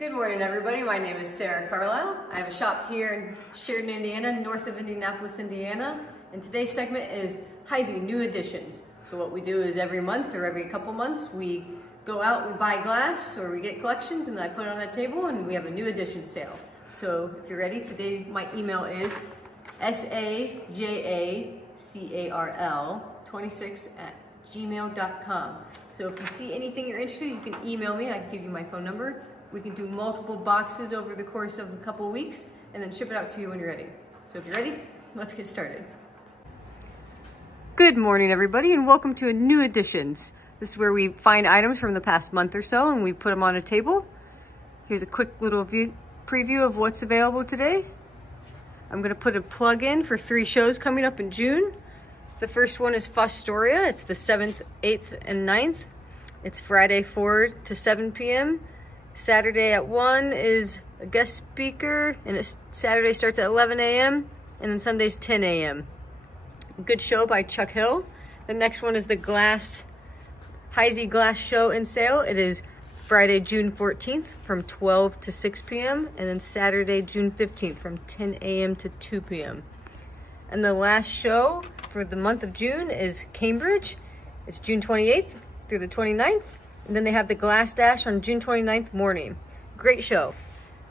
Good morning, everybody. My name is Sarah Carlisle. I have a shop here in Sheridan, Indiana, north of Indianapolis, Indiana. And today's segment is Heisey New Additions. So what we do is every month or every couple months, we go out, we buy glass or we get collections and I put it on a table and we have a new addition sale. So if you're ready, today my email is sajacarl26@gmail.com. So if you see anything you're interested in, you can email me. I can give you my phone number. We can do multiple boxes over the course of a couple of weeks and then ship it out to you when you're ready. So if you're ready, let's get started. Good morning, everybody, and welcome to a New Additions. This is where we find items from the past month or so and we put them on a table. Here's a quick little preview of what's available today. I'm gonna put a plug in for 3 shows coming up in June. The first one is Fostoria. It's the 7th, 8th, and 9th. It's Friday 4 to 7 p.m. Saturday at 1 is a guest speaker, and Saturday starts at 11 a.m. and then Sunday's 10 a.m. Good show by Chuck Hill. The next one is the Heisey Glass Show and Sale. It is Friday, June 14th from 12 to 6 p.m. and then Saturday, June 15th from 10 a.m. to 2 p.m. And the last show for the month of June is Cambridge. It's June 28th through the 29th. And then they have the Glass Dash on June 29th morning. Great show.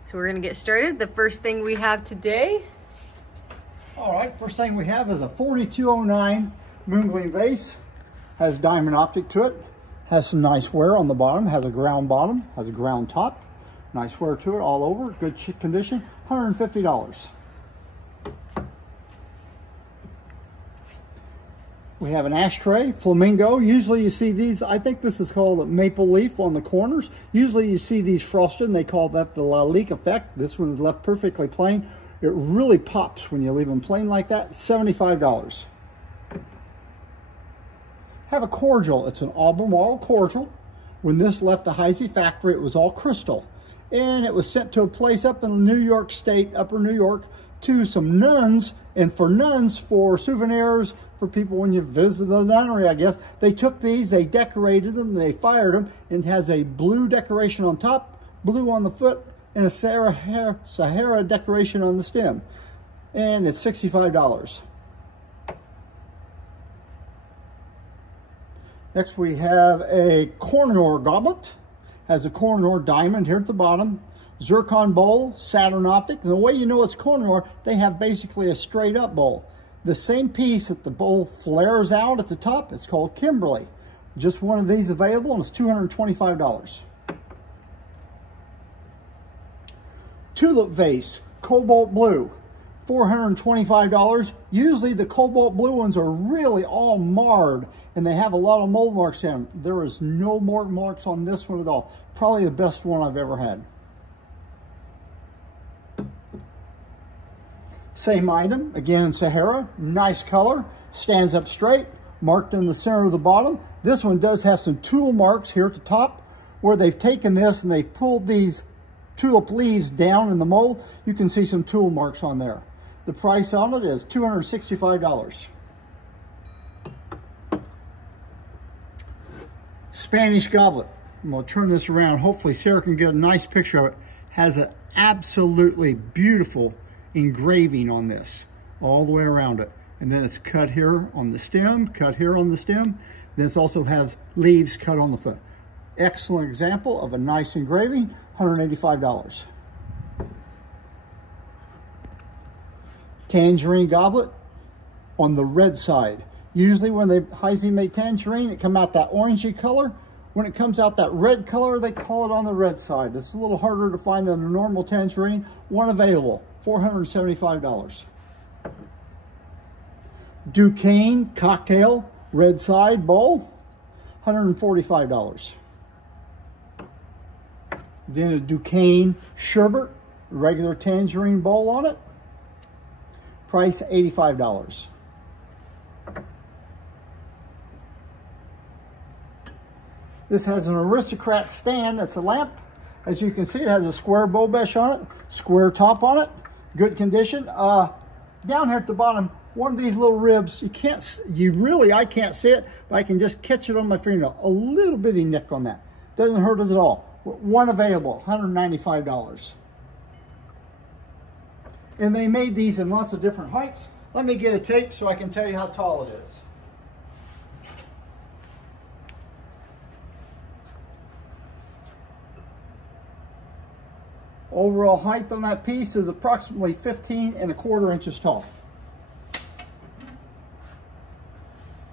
So we're gonna get started. The first thing we have today. All right, first thing we have is a 4209 Moongleam vase. Has diamond optic to it. Has some nice wear on the bottom. Has a ground bottom. Has a ground top. Nice wear to it all over. Good condition. $150. We have an ashtray, flamingo. Usually you see these, I think this is called a maple leaf on the corners. Usually you see these frosted and they call that the Lalique effect. This one is left perfectly plain. It really pops when you leave them plain like that. $75. Have a cordial. It's an Albemarle cordial. When this left the Heisey factory, it was all crystal. And it was sent to a place up in New York State, upper New York, to some nuns. And for nuns, for souvenirs, for people when you visit the nunnery, I guess, they took these, they decorated them, they fired them, and it has a blue decoration on top, blue on the foot, and a Sahara decoration on the stem. And it's $65. Next we have a Kohinoor goblet. Has a Kohinoor diamond here at the bottom. Zircon bowl, Saturn optic. And the way you know it's Kohinoor, they have basically a straight up bowl. The same piece that the bowl flares out at the top, it's called Kimberly. Just one of these available and it's $225. Tulip vase, cobalt blue, $425. Usually the cobalt blue ones are really all marred and they have a lot of mold marks in them. There is no mold marks on this one at all. Probably the best one I've ever had. Same item, again in Sahara, nice color, stands up straight, marked in the center of the bottom. This one does have some tool marks here at the top where they've taken this and they've pulled these tulip leaves down in the mold. You can see some tool marks on there. The price on it is $265. Spanish goblet. I'm going to turn this around. Hopefully Sarah can get a nice picture of it. Has an absolutely beautiful engraving on this all the way around it. And then it's cut here on the stem, cut here on the stem. This also has leaves cut on the foot. Excellent example of a nice engraving, $185. Tangerine goblet on the red side. Usually when they Heisey make tangerine, it come out that orangey color. When it comes out that red color, they call it on the red side. It's a little harder to find than a normal tangerine. One available, $475. Duquesne cocktail, red side bowl, $145. Then a Duquesne sherbet, regular tangerine bowl on it, price $85. This has an aristocrat stand. It's a lamp. As you can see, it has a square bow mesh on it, square top on it, good condition. Down here at the bottom, one of these little ribs, I can't see it, but I can just catch it on my fingernail. A little bitty nick on that. Doesn't hurt it at all. One available, $195. And they made these in lots of different heights. Let me get a tape so I can tell you how tall it is. Overall height on that piece is approximately 15¼ inches tall.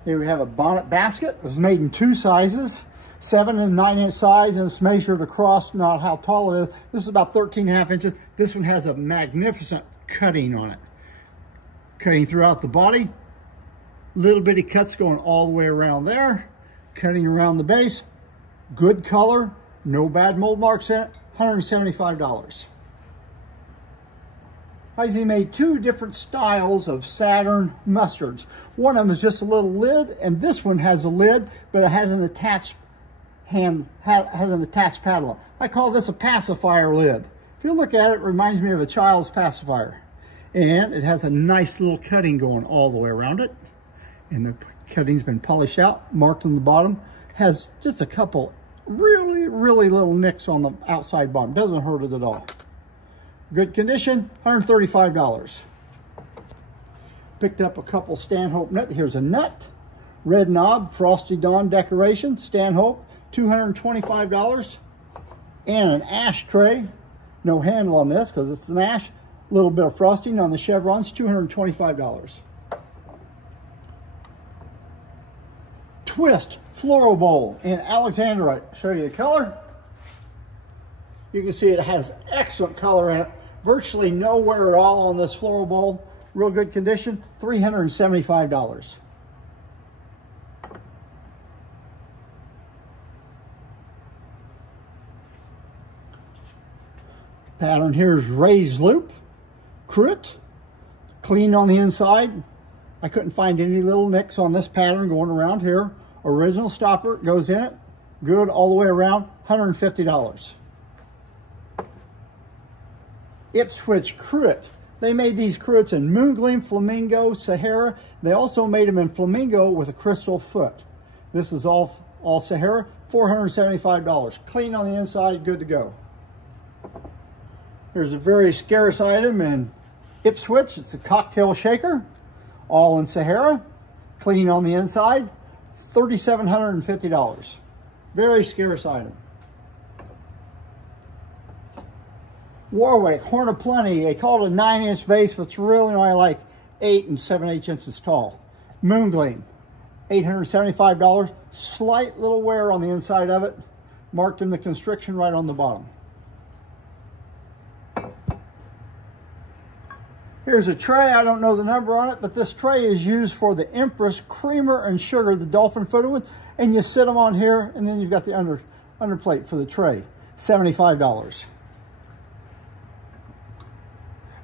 Here we have a bonnet basket. It was made in 2 sizes, 7 and 9 inch size, and it's measured across, not how tall it is. This is about 13½ inches. This one has a magnificent cutting on it. Cutting throughout the body. Little bitty cuts going all the way around there. Cutting around the base. Good color. No bad mold marks in it. $175. Heisey made 2 different styles of Saturn mustards. One of them is just a little lid, and this one has a lid, but it has an attached paddle. I call this a pacifier lid. If you look at it, it reminds me of a child's pacifier. And it has a nice little cutting going all the way around it. And the cutting's been polished out, marked on the bottom. Has just a couple really little nicks on the outside bottom. Doesn't hurt it at all. Good condition, $135. Picked up a couple Stanhope nuts. Here's a nut, red knob, Frosty Dawn decoration, Stanhope, $225. And an ashtray, no handle on this because it's an ash. A little bit of frosting on the chevrons, $225. Twist floral bowl in Alexandrite. Show you the color. You can see it has excellent color in it. Virtually no wear at all on this floral bowl. Real good condition, $375. Pattern here is raised loop, cruet, clean on the inside. I couldn't find any little nicks on this pattern going around here. Original stopper goes in it, good all the way around, $150. Ipswich cruet. They made these cruets in Moongleam, Flamingo, Sahara. They also made them in Flamingo with a crystal foot. This is all Sahara, $475. Clean on the inside, good to go. Here's a very scarce item in Ipswich. It's a cocktail shaker, all in Sahara. Clean on the inside, $3,750. Very scarce item. Warwick, Horn of Plenty. They call it a 9-inch vase, but it's really only like 8 7/8 inches tall. Moongleam, $875. Slight little wear on the inside of it. Marked in the constriction right on the bottom. Here's a tray. I don't know the number on it, but this tray is used for the Empress Creamer and Sugar, the dolphin footed one. And you sit them on here, and then you've got the underplate for the tray. $75.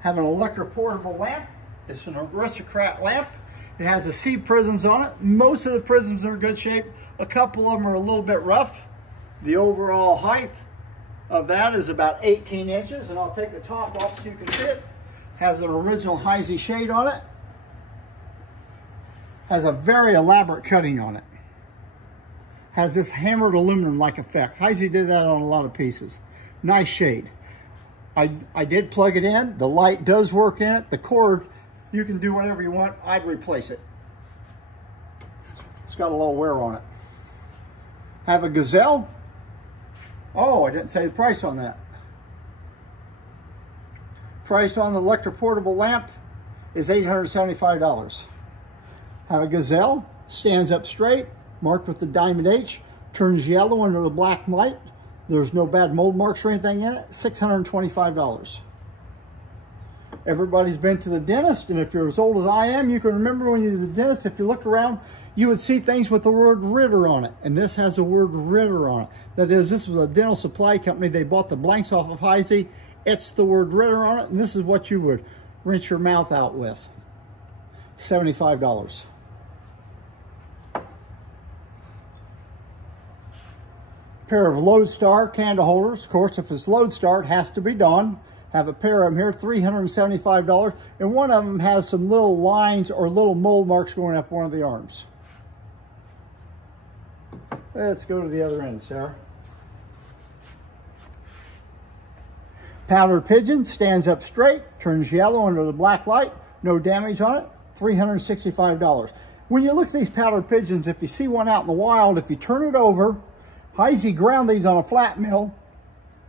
Have an electric portable lamp. It's an Aristocrat lamp. It has a C prisms on it. Most of the prisms are in good shape. A couple of them are a little bit rough. The overall height of that is about 18 inches, and I'll take the top off so you can see it. Has an original Heisey shade on it. Has a very elaborate cutting on it. Has this hammered aluminum-like effect. Heisey did that on a lot of pieces. Nice shade. I did plug it in. The light does work in it. The cord, you can do whatever you want. I'd replace it. It's got a little wear on it. Have a Gazelle. Oh, I didn't say the price on that. Price on the electric portable lamp is $875. Have a Gazelle, stands up straight, marked with the diamond H, turns yellow under the black light. There's no bad mold marks or anything in it, $625. Everybody's been to the dentist, and if you're as old as I am, you can remember when you were to the dentist, if you look around, you would see things with the word Ritter on it, and this has the word Ritter on it. That is, this was a dental supply company. They bought the blanks off of Heisey, etched the word Ritter on it, and this is what you would rinse your mouth out with. $75. Pair of Lodestar candle holders. Of course, if it's Lodestar, it has to be Dawn. Have a pair of them here, $375, and one of them has some little lines or little mold marks going up one of the arms. Let's go to the other end, Sarah. Powdered pigeon, stands up straight, turns yellow under the black light, no damage on it, $365. When you look at these powdered pigeons, if you see one out in the wild, if you turn it over, Heisey ground these on a flat mill,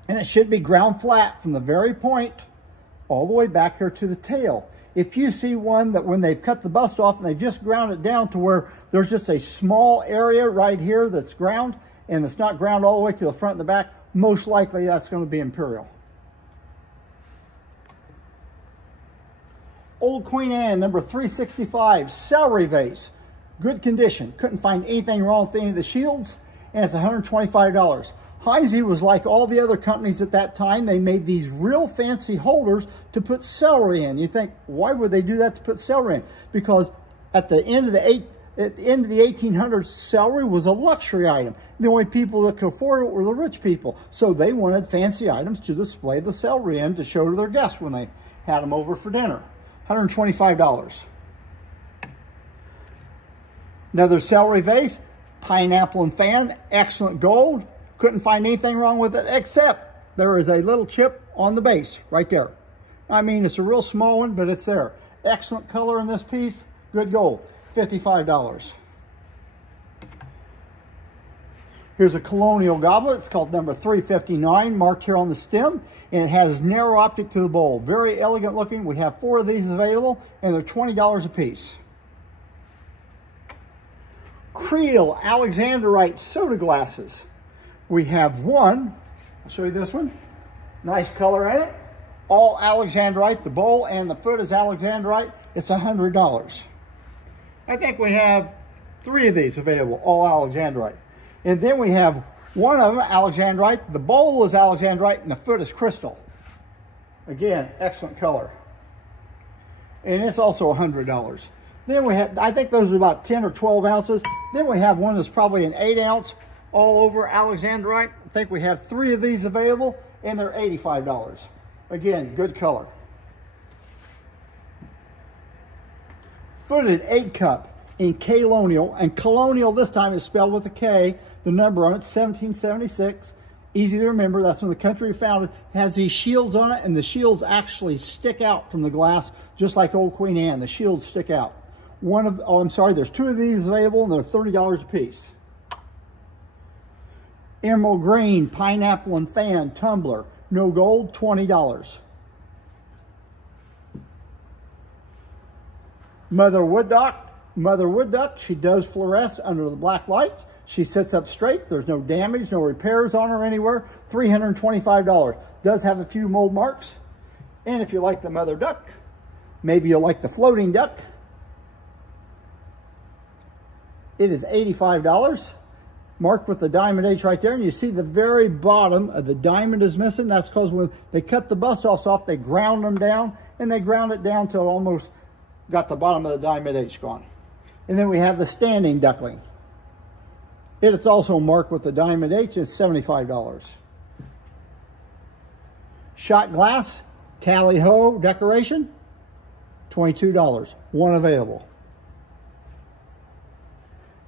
and it should be ground flat from the very point all the way back here to the tail. If you see one that when they've cut the bust off and they've just ground it down to where there's just a small area right here that's ground, and it's not ground all the way to the front and the back, most likely that's going to be Imperial. Old Queen Anne, number 365, celery vase. Good condition. Couldn't find anything wrong with any of the shields, and it's $125. Heisey was like all the other companies at that time. They made these real fancy holders to put celery in. You think, why would they do that to put celery in? Because at the end of the 1800s, celery was a luxury item. The only people that could afford it were the rich people. So they wanted fancy items to display the celery in to show to their guests when they had them over for dinner. $125. Another celery vase, pineapple and fan, excellent gold. Couldn't find anything wrong with it except there is a little chip on the base right there. I mean, it's a real small one, but it's there. Excellent color in this piece, good gold, $55. Here's a colonial goblet. It's called number 359, marked here on the stem, and it has narrow optic to the bowl. Very elegant looking. We have 4 of these available, and they're $20 a piece. Creel Alexandrite soda glasses. We have one. I'll show you this one. Nice color in it. All Alexandrite. The bowl and the foot is Alexandrite. It's $100. I think we have 3 of these available, all Alexandrite. And then we have one of them, Alexandrite. The bowl is Alexandrite and the foot is crystal. Again, excellent color. And it's also $100. Then we have, I think those are about 10 or 12 ounces. Then we have one that's probably an 8 ounce, all over Alexandrite. I think we have 3 of these available, and they're $85. Again, good color. Footed 8 cup in Colonial, and Colonial this time is spelled with a K. The number on it's 1776. Easy to remember. That's when the country was founded. It has these shields on it, and the shields actually stick out from the glass, just like Old Queen Anne. The shields stick out. There's 2 of these available, and they're $30 a piece. Emerald green, pineapple and fan, tumbler. No gold, $20. Mother wood duck, she does fluoresce under the black light. She sits up straight. There's no damage, no repairs on her anywhere. $325. Does have a few mold marks. And if you like the mother duck, maybe you'll like the floating duck. It is $85. Marked with the diamond H right there. And you see the very bottom of the diamond is missing. That's because when they cut the bust offs off, they ground them down. And they ground it down till it almost got the bottom of the diamond H gone. And then we have the standing duckling. It's also marked with the diamond H. It's $75. Shot glass, tally-ho decoration, $22. One available.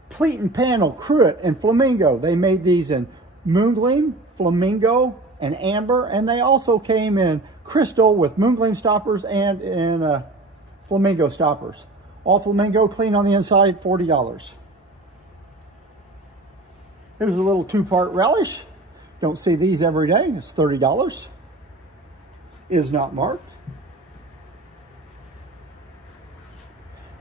Pleat and panel, cruet, and flamingo. They made these in moongleam, flamingo, and amber. And they also came in crystal with moongleam stoppers and in flamingo stoppers. All flamingo, clean on the inside, $40. Here's a little 2-part relish. Don't see these every day. It's $30. Is not marked.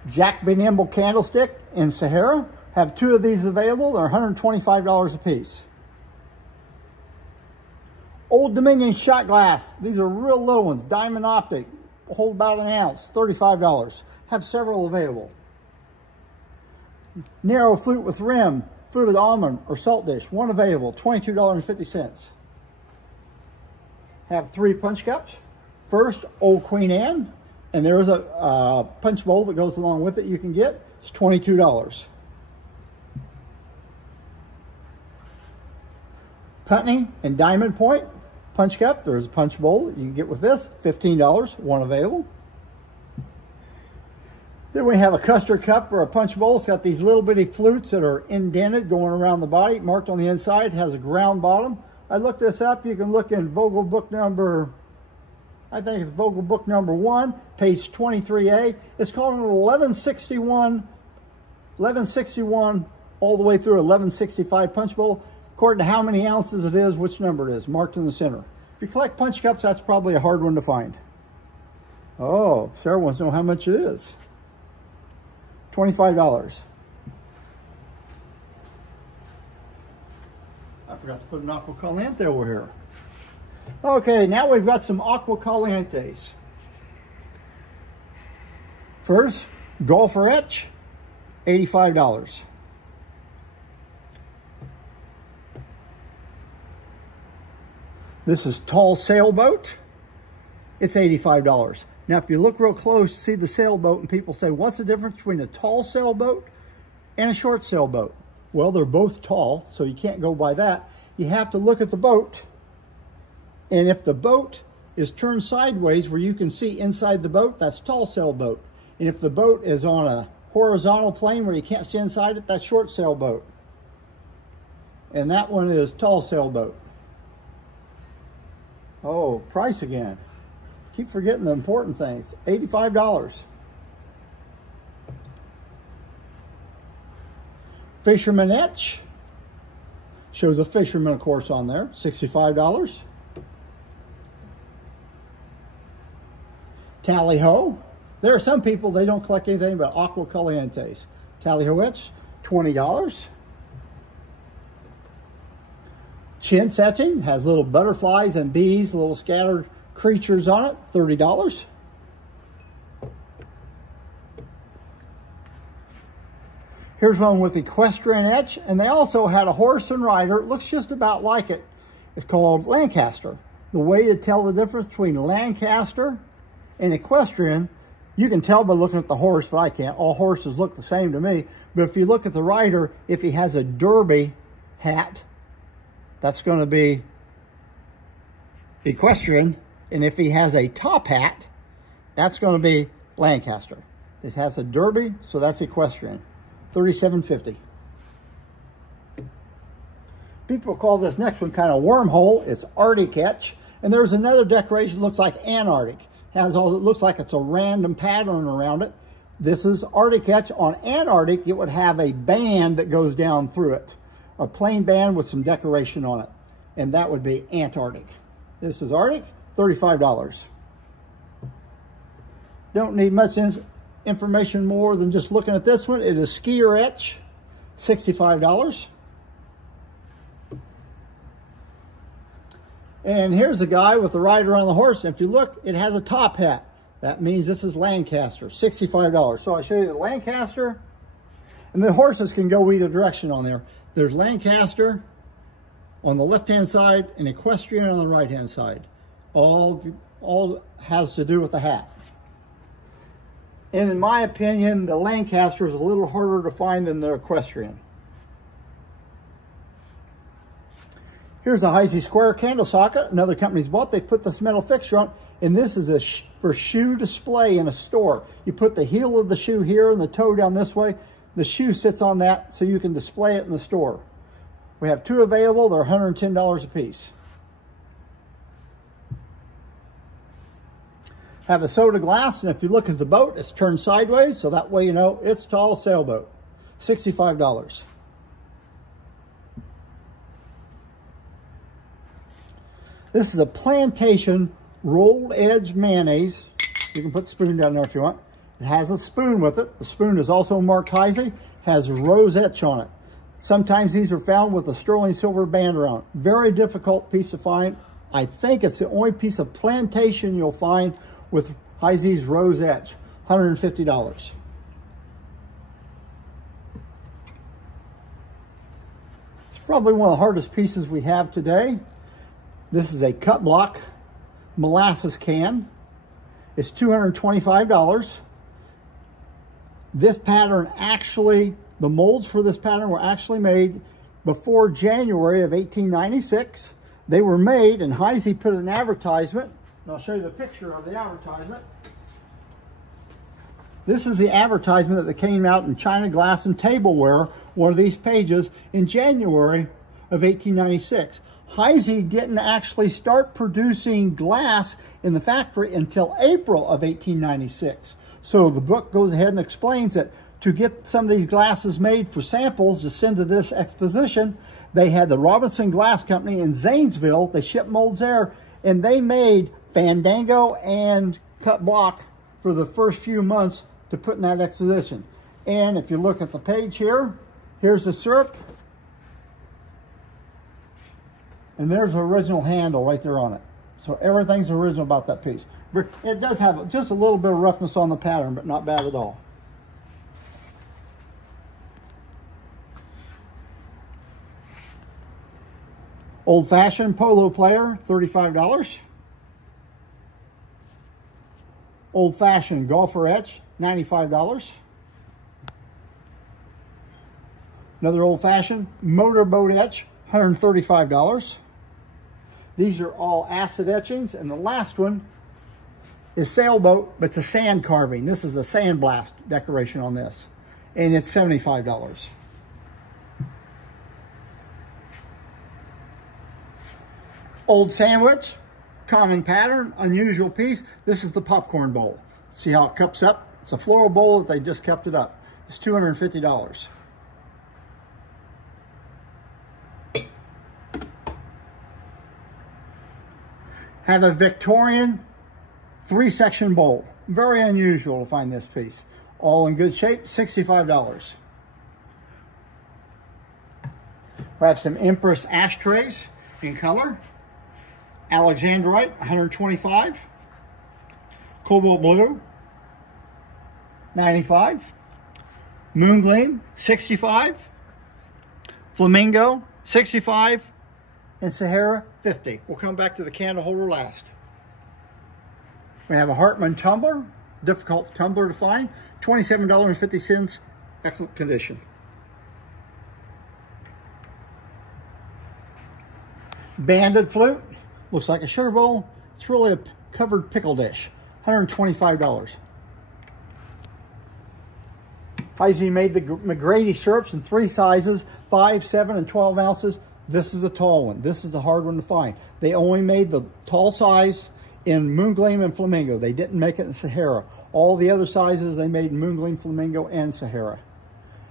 Jack Be Nimble candlestick in Sahara. Have 2 of these available. They're $125 a piece. Old Dominion shot glass. These are real little ones. Diamond optic. Hold about an ounce. $35. Have several available. Narrow flute with rim. Fluted almond or salt dish. One available. $22.50. Have 3 punch cups. First, Old Queen Anne. And there is a punch bowl that goes along with it you can get. It's $22. Putney and Diamond Point punch cup. There's a punch bowl that you can get with this. $15. One available. Then we have a custard cup or a punch bowl. It's got these little bitty flutes that are indented going around the body, marked on the inside. It has a ground bottom. I looked this up. You can look in Vogel book number I think it's Vogel book number 1, page 23A. It's called an 1161 all the way through 1165 punch bowl, according to how many ounces it is, which number it is, marked in the center. If you collect punch cups, that's probably a hard one to find. Oh, Sarah wants to know how much it is. $25. I forgot to put an Aqua Caliente over here. Okay, now we've got some Aqua Calientes. First, Golfer Etch, $85. This is Tall Sailboat. It's $85. Now, if you look real close, see the sailboat, and people say, what's the difference between a tall sailboat and a short sailboat? Well, they're both tall, so you can't go by that. You have to look at the boat. And if the boat is turned sideways where you can see inside the boat, that's tall sailboat. And if the boat is on a horizontal plane where you can't see inside it, that's short sailboat. And that one is tall sailboat. Oh, price again. Keep forgetting the important things. $85. Fisherman Etch. Shows a fisherman, of course, on there. $65. Tally Ho. There are some people, they don't collect anything but Aqua Calientes. Tally Ho Etch, $20. Chintz etching has little butterflies and bees, little scattered creatures on it, $30. Here's one with equestrian etch, and they also had a horse and rider. It looks just about like it. It's called Lancaster. The way to tell the difference between Lancaster and equestrian, you can tell by looking at the horse, but I can't. All horses look the same to me. But if you look at the rider, if he has a derby hat, that's going to be equestrian. And if he has a top hat, that's going to be Lancaster. This has a derby, so that's equestrian. $37.50. People call this next one kind of wormhole. It's Arctic Etch. And there's another decoration that looks like Antarctic. Has all, it looks like it's a random pattern around it. This is Arctic Etch. On Antarctic, it would have a band that goes down through it. A plain band with some decoration on it. And that would be Antarctic. This is Arctic, $35. Don't need much information more than just looking at this one. It is Skier Etch, $65. And here's a guy with the rider on the horse. If you look, it has a top hat. That means this is Lancaster, $65. So I show you the Lancaster, and the horses can go either direction on there. There's Lancaster on the left-hand side and equestrian on the right-hand side. All has to do with the hat. And in my opinion, the Lancaster is a little harder to find than the equestrian. Here's a Heisey square candle socket. Another company's bought. They put this metal fixture on, and this is for shoe display in a store. You put the heel of the shoe here and the toe down this way. The shoe sits on that so you can display it in the store. We have 2 available. They're $110 a piece. Have a soda glass, and if you look at the boat, it's turned sideways, so that way you know it's tall sailboat. $65. This is a Plantation rolled edge mayonnaise. You can put the spoon down there if you want. It has a spoon with it. The spoon is also marked Heisey, has rose etch on it. Sometimes these are found with a sterling silver band around. Very difficult piece to find. I think it's the only piece of Plantation you'll find with Heisey's rose etch, $150. It's probably one of the hardest pieces we have today. This is a cut block molasses can. It's $225. This pattern actually, the molds for this pattern were actually made before January of 1896. They were made, and Heisey put an advertisement, and I'll show you the picture of the advertisement. This is the advertisement that came out in China Glass and Tableware, one of these pages, in January of 1896. Heisey didn't actually start producing glass in the factory until April of 1896. So the book goes ahead and explains that to get some of these glasses made for samples to send to this exposition, they had the Robinson Glass Company in Zanesville. They shipped molds there, and they made Fandango and Cut Block for the first few months to put in that exposition. And if you look at the page here, here's the syrup. And there's the original handle right there on it. So everything's original about that piece. It does have just a little bit of roughness on the pattern, but not bad at all. Old-fashioned polo player, $35. Old-fashioned golfer etch, $95. Another old-fashioned motorboat etch, $135. These are all acid etchings, and the last one is sailboat, but it's a sand carving. This is a sandblast decoration on this, and it's $75. Old sandwich, common pattern, unusual piece. This is the popcorn bowl. See how it cups up? It's a floral bowl that they just kept it up. It's $250. Have a Victorian 3-section bowl. Very unusual to find this piece. All in good shape, $65. We have some Empress ashtrays in color. Alexandrite, $125. Cobalt blue, $95. Moongleam, $65. Flamingo, $65. And Sahara, $50. We'll come back to the candle holder last. We have a Hartmann tumbler, difficult tumbler to find, $27.50, excellent condition. Banded flute, looks like a sugar bowl. It's really a covered pickle dish, $125. Heisey made the McGrady syrups in 3 sizes, 5, 7, and 12 ounces. This is a tall one. This is the hard one to find. They only made the tall size in Moongleam and Flamingo. They didn't make it in Sahara. All the other sizes they made in Moongleam, Flamingo, and Sahara.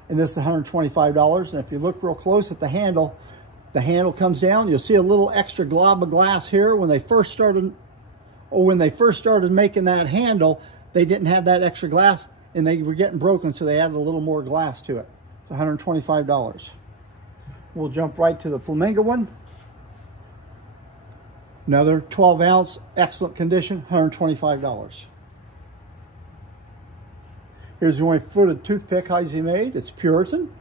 And this is $125. And if you look real close at the handle comes down. You'll see a little extra glob of glass here. When they first started making that handle, they didn't have that extra glass, and they were getting broken, so they added a little more glass to it. It's $125. We'll jump right to the Flamingo one. Another 12 ounce, excellent condition, $125. Here's the only footed toothpick Heisey made. It's Puritan.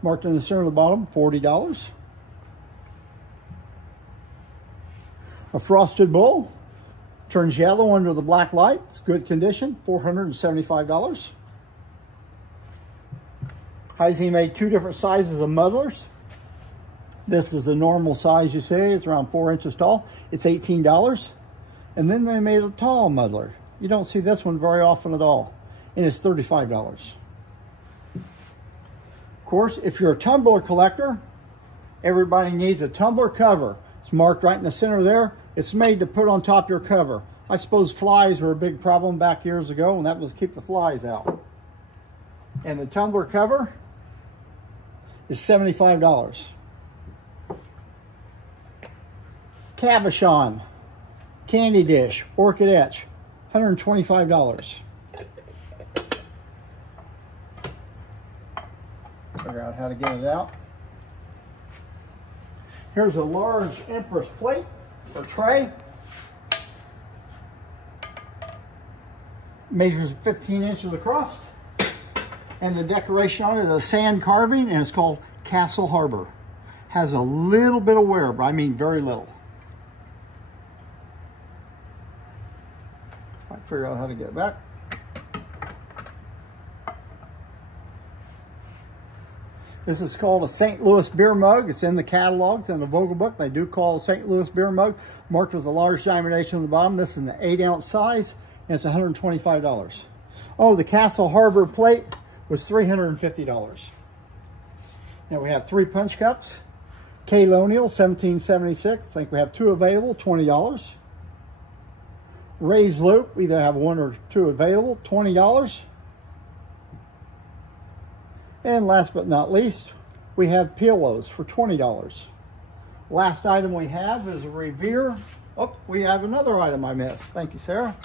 Marked in the center of the bottom, $40. A frosted bowl. Turns yellow under the black light. It's good condition, $475. Heisey made 2 different sizes of muddlers. This is the normal size you see. It's around 4 inches tall. It's $18. And then they made a tall muddler. You don't see this one very often at all. And it's $35. Of course, if you're a tumbler collector, everybody needs a tumbler cover. It's marked right in the center there. It's made to put on top of your cover. I suppose flies were a big problem back years ago, and that was keep the flies out. And the tumbler cover is $75. Cabochon, candy dish, orchid etch, $125. Figure out how to get it out. Here's a large Empress plate or tray. Measures 15 inches across. And the decoration on it is a sand carving, and it's called Castle Harbor. Has a little bit of wear, but I mean very little. Might figure out how to get it back. This is called a St. Louis beer mug. It's in the catalog. It's in the Vogel book. They do call it a St. Louis beer mug, marked with a large diamondation on the bottom. This is an 8 ounce size, and it's $125. Oh, the Castle Harbor plate was $350. Now we have 3 punch cups. Colonial, 1776. I think we have 2 available, $20. Raised loop, we either have 1 or 2 available, $20. And last but not least, we have pillows for $20. Last item we have is a Revere. Oh, we have another item I missed. Thank you, Sarah.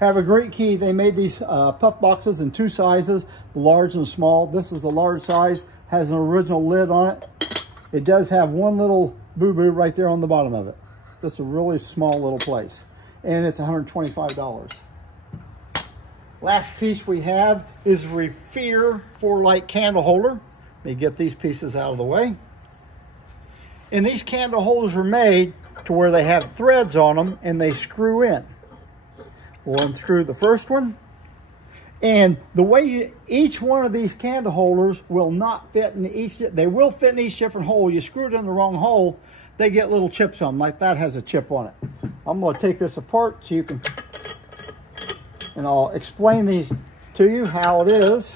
Have a great key. They made these puff boxes in 2 sizes, the large and small. This is the large size, has an original lid on it. It does have 1 little boo-boo right there on the bottom of it. Just a really small little place. And it's $125. Last piece we have is a Revere 4-light candle holder. Let me get these pieces out of the way. And these candle holders are made to where they have threads on them and they screw in. We'll unscrew the first one. And the way each one of these candle holders will not fit in each, they will fit in each different hole. You screw it in the wrong hole, they get little chips on them, like that has a chip on it. I'm going to take this apart so you can, and I'll explain these to you how it is.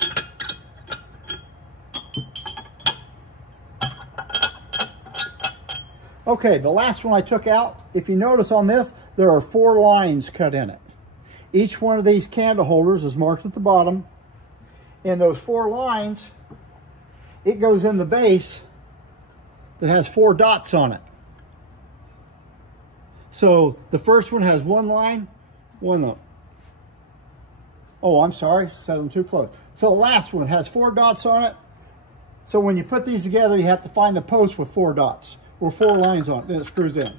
Okay, the last one I took out, if you notice on this, there are 4 lines cut in it. Each one of these candle holders is marked at the bottom. And those 4 lines, it goes in the base that has 4 dots on it. So the first one has 1 line, 1. Oh, I'm sorry, said them too close. So the last one has 4 dots on it. So when you put these together, you have to find the post with 4 dots or 4 lines on it. Then it screws in.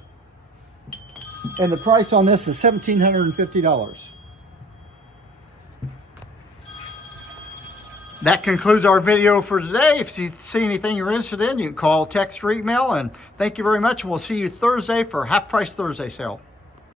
And the price on this is $1,750. That concludes our video for today. If you see anything you're interested in, you can call, text, or email. And thank you very much. And we'll see you Thursday for Half Price Thursday sale.